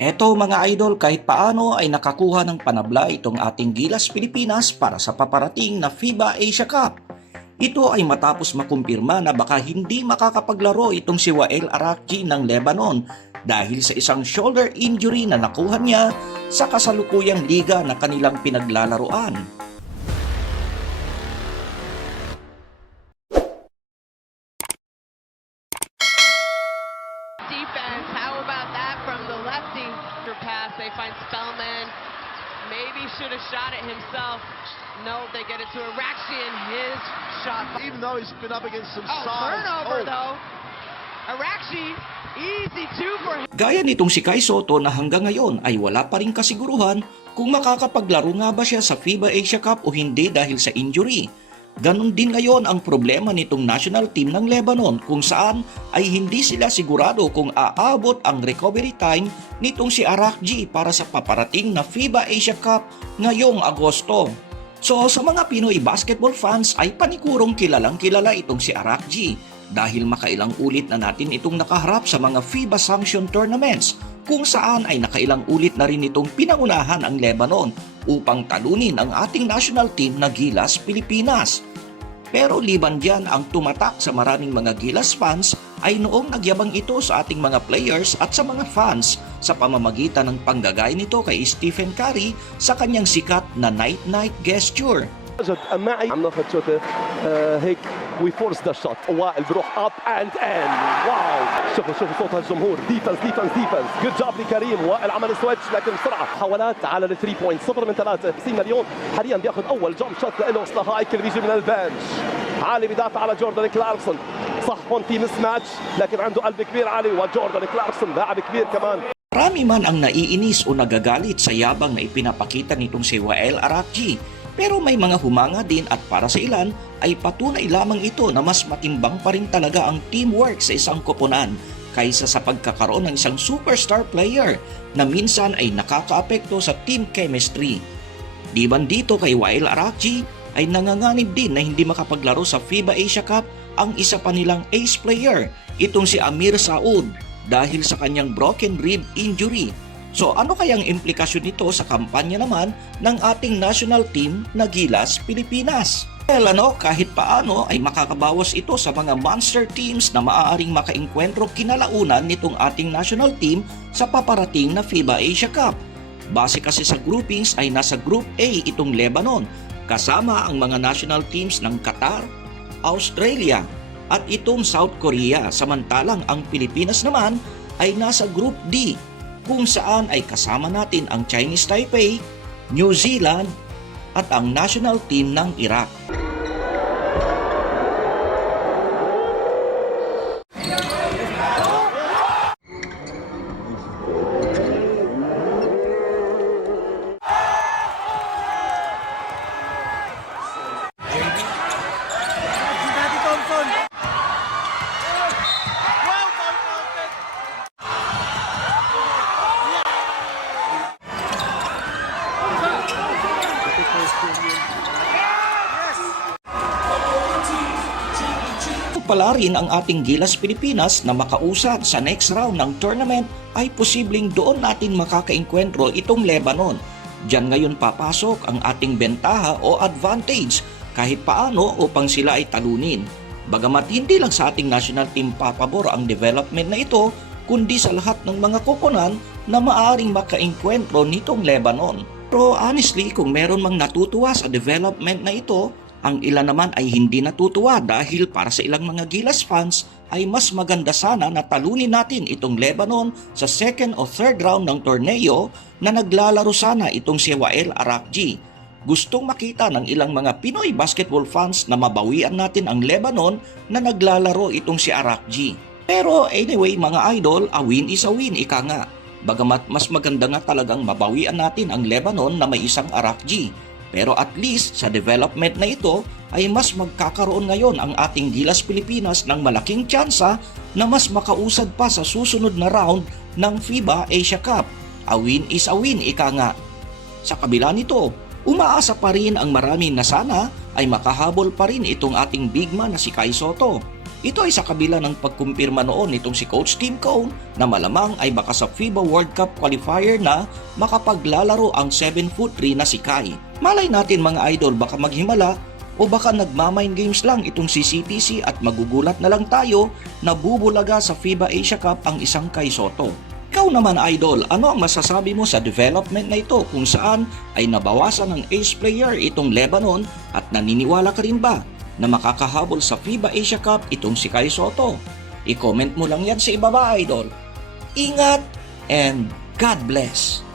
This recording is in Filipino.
Eto mga idol, kahit paano ay nakakuha ng panabla itong ating Gilas Pilipinas para sa paparating na FIBA Asia Cup. Ito ay matapos makumpirma na baka hindi makakapaglaro itong si Wael Arakji ng Lebanon dahil sa isang shoulder injury na nakuha niya sa kasalukuyang liga na kanilang pinaglalaroan. They find Spellman. Maybe should have shot it himself. No, they get it to Araxi and his shot. Even though he's been up against some Oh, size. turnover Oh, though. Araxi, easy two for him. Gaya nitong si Kai Soto na hanggang ngayon ay wala pa rin kasiguruhan kung makakapaglaro nga ba siya sa FIBA Asia Cup o hindi dahil sa injury. Ganon din ngayon ang problema nitong national team ng Lebanon kung saan ay hindi sila sigurado kung aabot ang recovery time nitong si Arakji para sa paparating na FIBA Asia Cup ngayong Agosto. So sa mga Pinoy basketball fans ay panikurong kilalang kilala itong si Arakji dahil makailang ulit na natin itong nakaharap sa mga FIBA sanction tournaments kung saan ay nakailang ulit na rin itong pinangunahan ang Lebanon upang talunin ang ating national team na Gilas Pilipinas. Pero liban dyan ang tumatak sa maraming mga Gilas fans ay noong nagyabang ito sa ating mga players at sa mga fans sa pamamagitan ng panggagay nito kay Stephen Curry sa kanyang sikat na night-night gesture. جد معي. عم ناخذ شوطه آه هيك وي فورس ذا شوت وائل بروح اب اند ان واو. شوفوا شوفوا صوت هالجمهور. ديفنس ديفنس ديفنس جود جوب لكريم. وائل عمل سويتش لكن بسرعة. محاولات على الثري بوينت صفر من ثلاثة. سينا اليوم حاليا بياخذ أول جمب شوت له أصلا هايكل بيجي من البنش. عالي بدافع على جوردن كلاركسون. صح هون في مس ماتش لكن عنده قلب كبير علي وجوردن كلاركسون لاعب كبير كمان. Marami man ang naiinis o nagagalit sa yabang na ipinapakita nitong si Wael Arakji. Pero may mga humanga din at para sa ilan ay patunay lamang ito na mas matimbang pa rin talaga ang teamwork sa isang koponan kaysa sa pagkakaroon ng isang superstar player na minsan ay nakakaapekto sa team chemistry. Di ban dito kay Wael Arakji ay nanganganib din na hindi makapaglaro sa FIBA Asia Cup ang isa pa nilang ace player, itong si Amir Saud dahil sa kanyang broken rib injury. So ano kayang implikasyon nito sa kampanya naman ng ating national team na Gilas Pilipinas? Well ano, kahit paano ay makakabawas ito sa mga monster teams na maaaring makainkwentro kinalaunan nitong ating national team sa paparating na FIBA Asia Cup. Base kasi sa groupings ay nasa Group A itong Lebanon kasama ang mga national teams ng Qatar, Australia at itong South Korea samantalang ang Pilipinas naman ay nasa Group D kung saan ay kasama natin ang Chinese Taipei, New Zealand at ang national team ng Iraq. Pala rin ang ating Gilas Pilipinas na makausad sa next round ng tournament ay posibleng doon natin makakainkwentro itong Lebanon. Diyan ngayon papasok ang ating bentaha o advantage kahit paano upang sila ay talunin. Bagamat hindi lang sa ating national team papabor ang development na ito, kundi sa lahat ng mga koponan na maaring makainkwentro nitong Lebanon. Pero honestly, kung meron mang natutuwa sa development na ito, ang ilan naman ay hindi natutuwa dahil para sa ilang mga Gilas fans ay mas maganda sana na talunin natin itong Lebanon sa second o third round ng torneo na naglalaro sana itong si Wael Arakji. Gustong makita ng ilang mga Pinoy basketball fans na mabawian natin ang Lebanon na naglalaro itong si Arakji. Pero anyway mga idol, a win is a win, ika nga. Bagamat mas maganda nga talagang mabawian natin ang Lebanon na may isang Arakji. Pero at least sa development na ito ay mas magkakaroon ngayon ang ating Gilas Pilipinas ng malaking tsansa na mas makausad pa sa susunod na round ng FIBA Asia Cup. A win is a win, ika nga. Sa kabila nito, umaasa pa rin ang marami na sana ay makahabol pa rin itong ating big man na si Kai Soto. Ito ay sa kabila ng pagkumpirma noon nitong si Coach Tim Cone na malamang ay baka sa FIBA World Cup qualifier na makapaglalaro ang 7'3 na si Kai. Malay natin mga idol baka maghimala o baka nagmamind games lang itong si CTC at magugulat na lang tayo na bubulaga sa FIBA Asia Cup ang isang Kai Soto. Ikaw naman idol, ano ang masasabi mo sa development na ito kung saan ay nabawasan ng ace player itong Lebanon at naniniwala ka rin ba na makakahabol sa FIBA Asia Cup itong si Kai Soto? I-comment mo lang yan sa ibaba idol. Ingat and God bless!